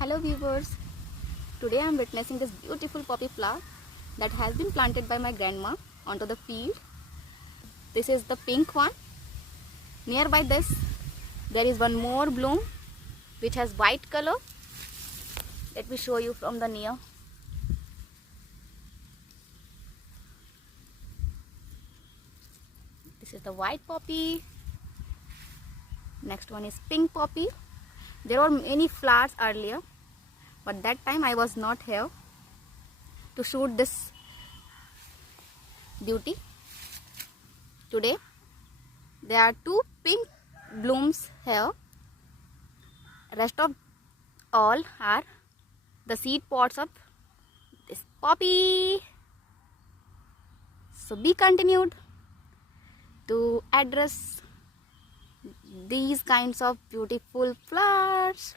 Hello viewers, today I am witnessing this beautiful poppy flower that has been planted by my grandma onto the field. This is the pink one. Nearby this there is one more bloom which has white color. Let me show you from the near. This is the white poppy. Next one is pink poppy. There were many flowers earlier, but that time I was not here to shoot this beauty. Today there are two pink blooms here. Rest of all are the seed pods of this poppy. So be continued to address these kinds of beautiful flowers.